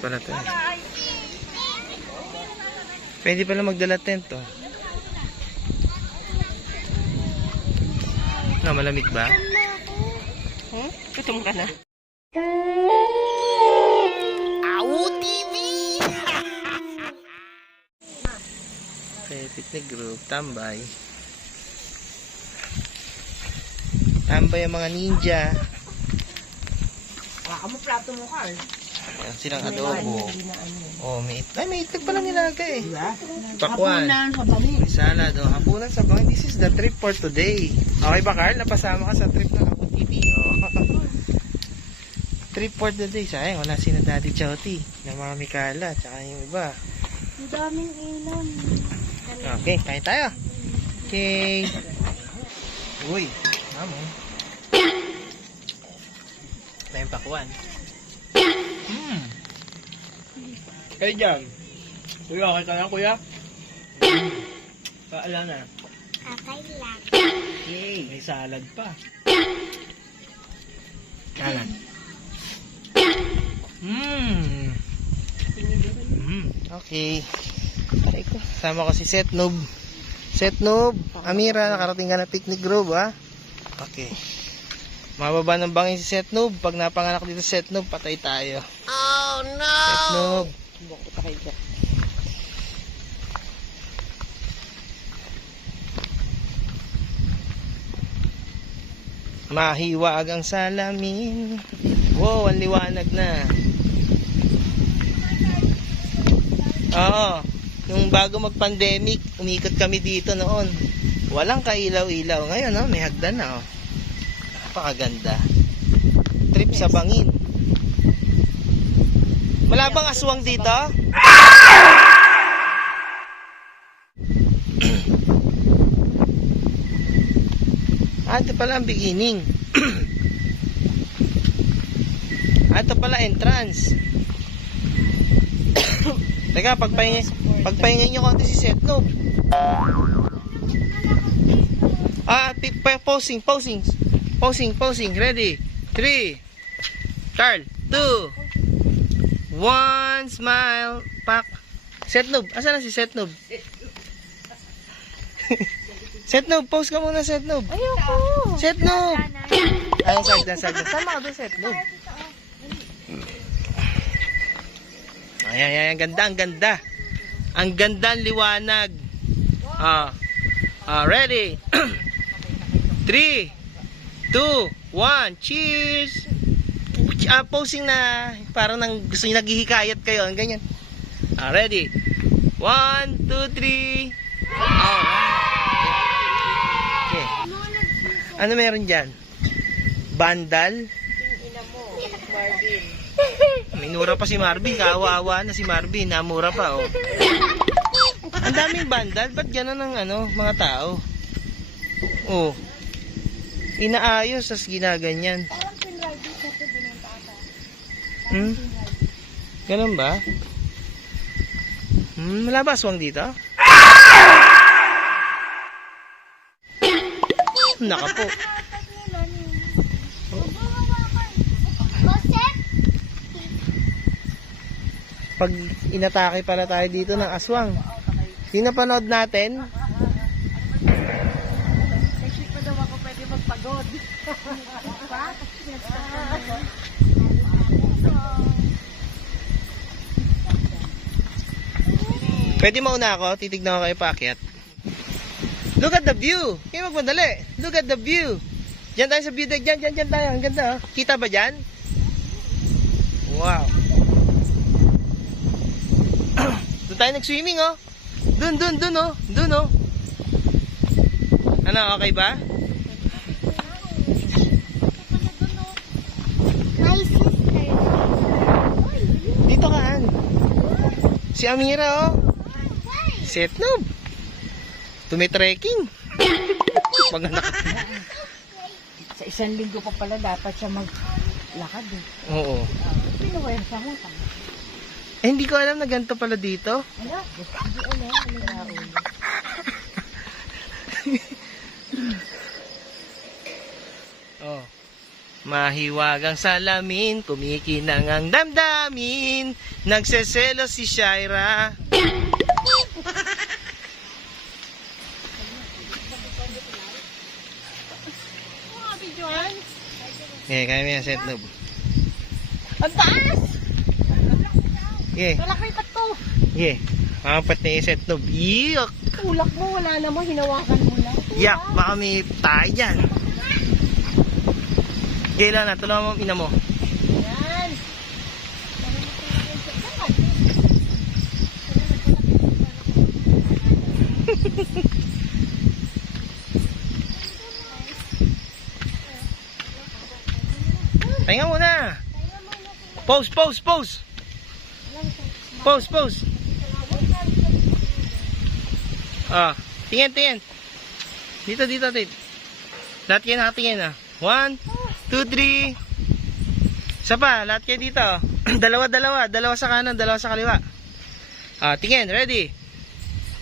pala ito. Pwede pala magdala tent, oh. Malamig ba? Gutom ka na. TV! Okay, picnic group, tambay. Tambay ang mga ninja. Wala ka mo plato mo, Carl. Ayan silang adobo. Oh, may itlog pala nilaga eh. Pakwan. Hapunan sa bangin. May salad. Oh, hapunan sa bangin. This is the trip for today. Okay ba, Carl? Napasama ka sa trip ng Ako TV. Oh. Trip for today. Sayang, wala si na Daddy Chowty. Ng mga Mikala. Tsaka yung iba. Ang daming ilon. Okay, kain tayo. Okay. Uy, mamo. May pakwan. Kayo dyan. Kuya, okay ka lang, kuya? Kaalam na. Okay lang. Yay, may salad pa. Salad. Okay. Ay ko, sama ko si Setnob. Setnob, Amira, nakarating ka na picnic grove, ha? Okay. Mababa ng bangin si Setnob. Pag napanganak dito si Setnob, patay tayo. Oh no! Setnob. Mahiwag ang salamin. Wow, ang liwanag na. Oo. Yung bago mag-pandemic, umikot kami dito noon. Walang kailaw-ilaw. Ngayon, oh, may hagdan na. Oh. Napakaganda. Trip sa bangin. Wala bang aswang dito? Ito pala ang beginning. Ito pala entrance. Teka, pagpahingin nyo konti si Setnob. Posing. Ready? 3. Carl, 2. 1. Smile. Pak. Setnob. Asan na si Setnob? Setnob, pause ka muna, Setnob. Ayoko. Setnob. Ayun, sagdan. Sama ka doon, Setnob. Ayan, ang ganda. Ang ganda, ang liwanag. Ready? 3, 2, 1, cheers! Posing na, parang gusto nyo naghihikayat kayo, ganyan. Ready? 1, 2, 3. Okay. Ano meron dyan? Bandal? Ina mo, Marvin. Minura pa si Marvin, kawawa na si Marvin, namura pa, oh. Ang daming bandal, ba't gano'n ang mga tao? Oh. Inaayos, tas ginaganyan. Parang pinride sa ito binenta ata. Ganun ba? Wala ba aswang dito? Naka po. Pag inatake pala tayo dito ng aswang. Pinapanood natin. Next week pa daw ako pwede magpagod. Pwede mauna ako, titignan ko kayo paakyat. Look at the view. Kaya magmadali. Look at the view. Diyan tayo sa view deck. Diyan tayo. Ang ganda, oh. Kita ba dyan? Wow. Doon tayo nag-swimming, oh. Doon, oh. Doon, oh. Ano, okay ba? My sister. Dito ka, Han. Si Amira, oh. Setnob. Tumitrekking. Pag-anak. Sa isang linggo pa pala dapat siya maglakad eh. Oo. Pinuwaya siya mo. Hindi ko alam na ganito pala dito. Ala, hindi alam. Oh. Mahiwagang salamin, kumikinang ang damdamin. Nagseselo si Shaira. Okay, kaya mo yan, Set Noob. Ang taas! Okay, Malaki ka to. okay. Makapat na yung Set Noob. Yuck! Ulak mo, wala na mo, hinawakan mo lang. Yak, baka may tayo dyan. Okay lang na, tulungan mo ina mo. Yan. Pahinga muna. Pose, pose, pose. Pose, pose. Ah, tingin, tingin. Dito, dito, dito. Lahat kayo nakatingin ah. 1, 2, 3. Isa pa, lahat kayo dito. Dalawa, dalawa. Dalawa sa kanan, dalawa sa kaliwa. Ah, tingin, ready.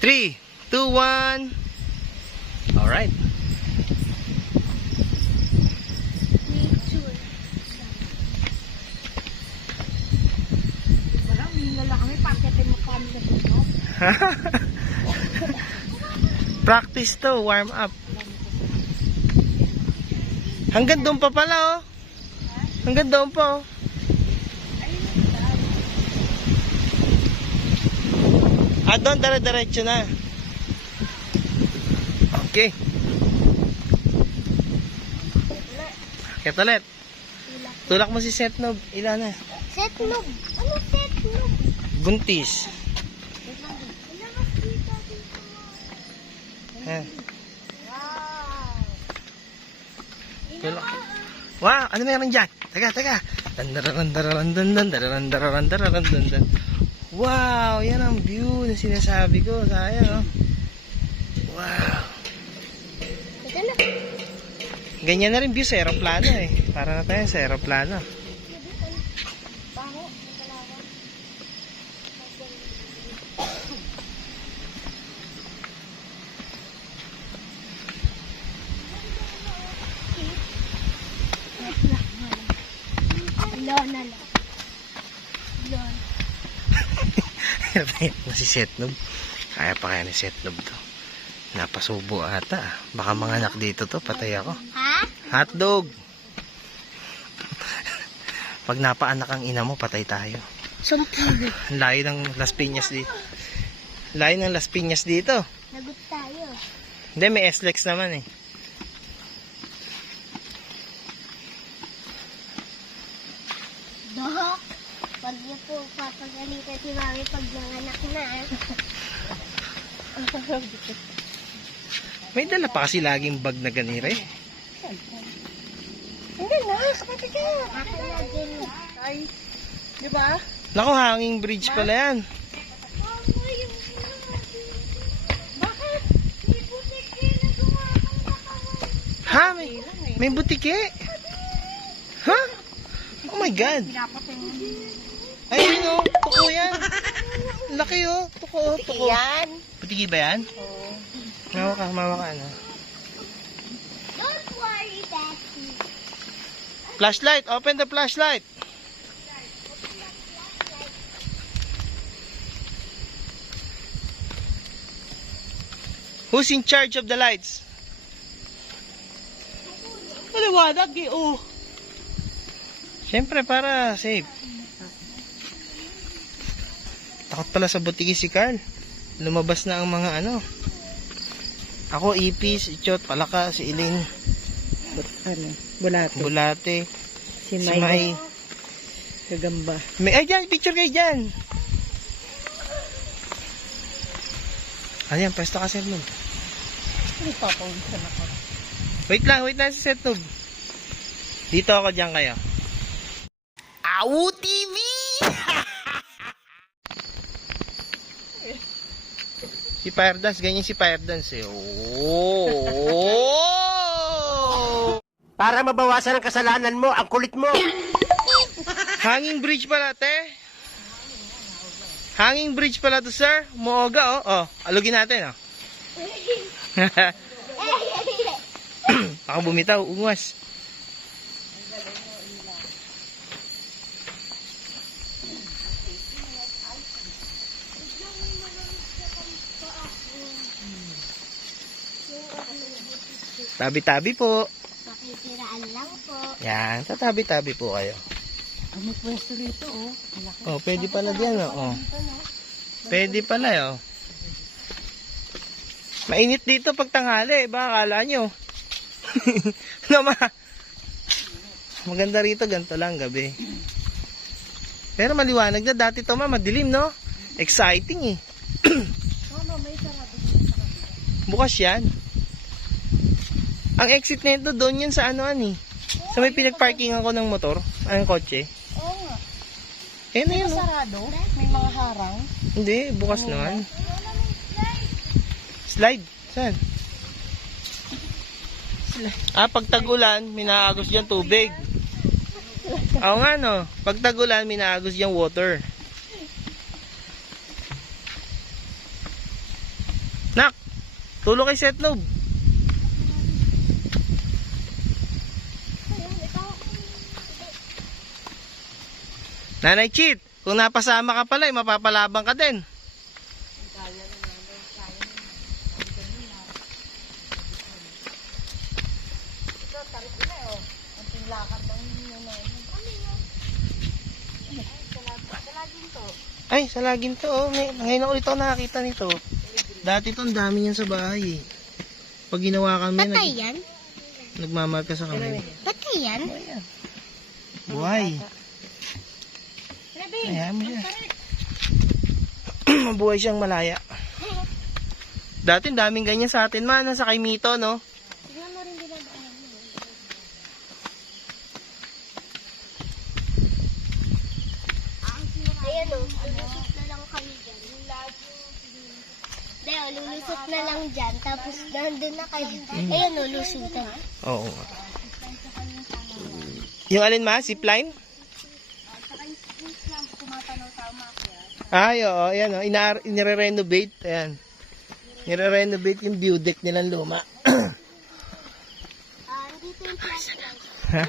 3, 2, 1. Alright. Wala, minga lang kami, pakitin mo kami sa dito. Practice to, warm up. Hanggang doon pa pala oh. Hanggang doon pa oh. Doon, dire-diretso na. Okay. Kaya ulit. Tulak mo si Set Noob. Ilan na? Set Noob. Ano Set Noob? Buntis. Ilabas dito. Ayan. Wow. Tulak. Wow, ano meron dyan? Taga, taga. Dandararandarandandandandarandarandarandandan. Wow, yan ang view na sinasabi ko. Sayang, oh. Wow. Ito na. Ganyan na rin view sa aeroplano eh. Para na tayo sa aeroplano. Baho. Lona lang. Lona. Si Set Noob. Kaya pa kaya ni Set Noob to. Napasubo ata. Baka mga anak dito to. Patay ako. Ha? Hotdog. Pag napaanak ang ina mo, patay tayo. Sumpong. Ang layo ng Las Piñas dito. Layo ng Las Piñas dito. Lagot tayo. Hindi, may SLEX naman eh. Dok, pag niyo po papagalitan si Mami pag nanganak na. May dala pa kasi laging bag na ganire. Hindi na, kapatid ka. Ako na din. Ay, di ba? Naku, hanging bridge pala yan. Bakit? May butik na gumamang nakawal. Ha? May butike? Ha? Oh my God. Ay, yun oh. Tuko yan. Laki oh. Tuko oh. Tuko. Yan. Butiki ba yan? Oo. Mawa ka ano. Don't worry, Daddy. Flashlight. Open the flashlight. Who's in charge of the lights? Maliwanag eh, oh. Siyempre, para safe. Takot pala sa butiki si Carl. Lumabas na ang mga ano. Ako, Ipis, Ichot, Palaka, si Elaine, Bulate. Bulate, Si si May. May. Gagamba. Ay, dyan, picture kayo dyan. Ayan, pwesto ka, Set Noob. Ano papawisan ako? Wait lang si Set Noob. Dito ako, dyan kayo. Awu TV! Si Fire Dance, ganyan si Fire Dance eh. Oh! Para mabawasan ang kasalanan mo, ang kulit mo. Hanging bridge pala, te. Hanging bridge pala to, sir. Mooga, oh. Oh, alugin natin, oh. Baka bumitaw, ungas. Tabi-tabi po. Makikiraan lang po. Yan, tatabi-tabi po kayo. Ah, may pwesto rito, oh. Malaki. Oh, pwede pala diyan, oh. Pwede pala, oh. Mainit dito pag tanghali, baka akala nyo. No, ma. Maganda rito, ganito lang gabi. Pero maliwanag na, dati to ma, madilim, no? Exciting, eh. May sarado dito sa kabila. Bukas yan. Ang exit nito doon yun sa anoan, eh. Sa may pinagparkingan ko ng motor, ang kotse. Oo nga. Eh, na May yun, oh. sarado? May mga harang? Hindi, bukas naman. Slide. Saan? Pag tag-ulan, minaagos dyan tubig. Oo nga, no. Pag tag-ulan, minaagos dyan water. Nak! Tulong kay Setnob. Nanay Cheat, kung napasama ka pala, mapapalabang ka din. Ay, sa laging to, oh. Ngayon na ulit ako nakakita nito. Dati to, ang dami yan sa bahay, eh. Pag ginawa kami, Patay yan? nagmamarka sa kami. Patay yan? Buhay. Ayan mo siya. Mabuhay siyang malaya. Dati, ang daming ganyan sa atin, man. Nasa kay Mito, no? Tignan mo rin dinadaanan mo. Ayan o, lulusot na lang kami dyan. Hindi o, lulusot na lang dyan. Tapos nandun na kayo. Ayan o, lusutan. Oo. Yung alin ma? Zipline? Ay, oo. Ayan o. Inire-renovate. Ayan. Nire-renovate yung view deck nilang luma. Dito yung flashlight. Ha?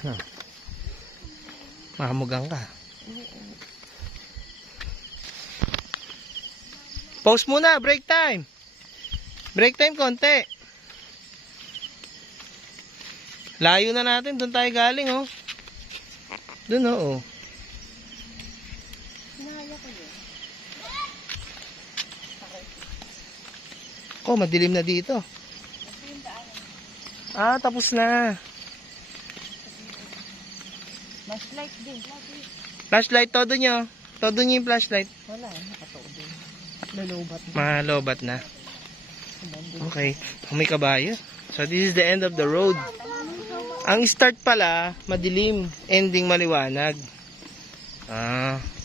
Ano? Makamugang ka. Pause muna. Break time. Break time konti. Layo na natin. Doon tayo galing, oh. Doon, oh. Oh, madilim na dito. Tapos na. Flashlight din. Flashlight, todo nyo. Todo nyo yung flashlight. Wala, nakatuod din. Lulubat. Malobat na. Okay. May kabayo. So, this is the end of the road. Ang start pala, madilim. Ending maliwanag.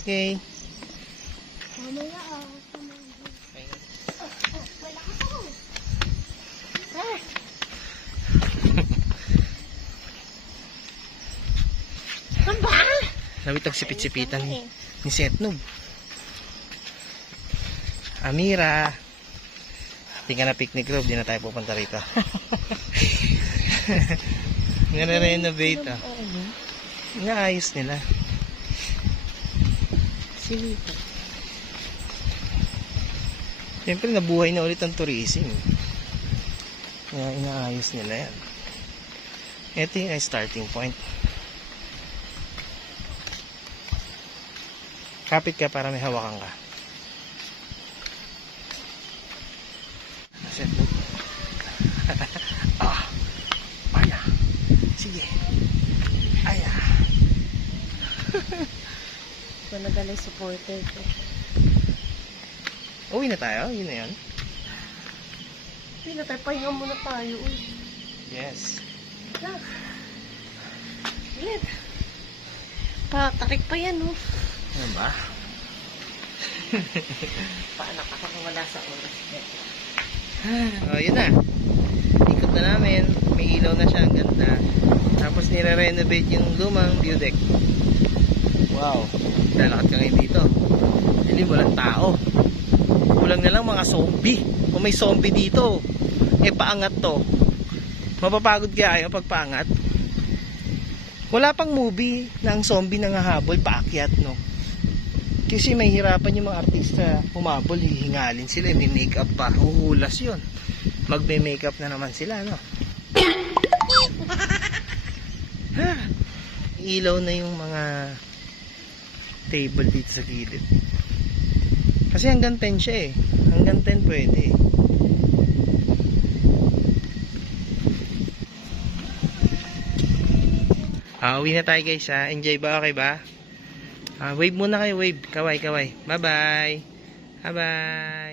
Okay. Mamaya ako. Wala ka pa. Nawit ang sipit-sipitan ni Setnob. Amira. Tingnan na picnic group, di na tayo pupunta rito. Nga-renovate, ah. Inaayos nila. Sige. Siyempre, nabuhay na ulit ang tourism. Kaya inaayos nila yan. Ito yung starting point. Kapit ka para may hawakan ka. Setnob. Aya. Sige. Aya. Ito na galing supporter ko. Uwi na tayo? Yun na yun? Hindi na tayo, pahinga muna tayo. Uy. Yes. Takik pa yan, oh. Ano ba? Paano ka wala sa oras? Yun na. Ikot na namin. May ilaw na siya. Ang ganda. Tapos nire-renovate yung lumang view deck. Wow. Lalakad ka ngayon dito. Dilim, walang tao. Kulang na lang mga zombie. Kung may zombie dito, paangat to. Mapapagod kaya pag paangat. Wala pang movie na ang zombie nangahabol paakyat, no? Kasi may hirapan yung mga artista humabol, hihingalin sila, may make-up pa, huhulas yun. magme-makeup na naman sila, no? Ha, ilaw na yung mga table dito sa gilid. Kasi hanggang 10 siya eh. Hanggang 10 pwede eh. Uwi na tayo guys ha. Enjoy ba? Okay ba? Wave muna kayo, wave. Kaway, kaway. Bye bye. Bye bye.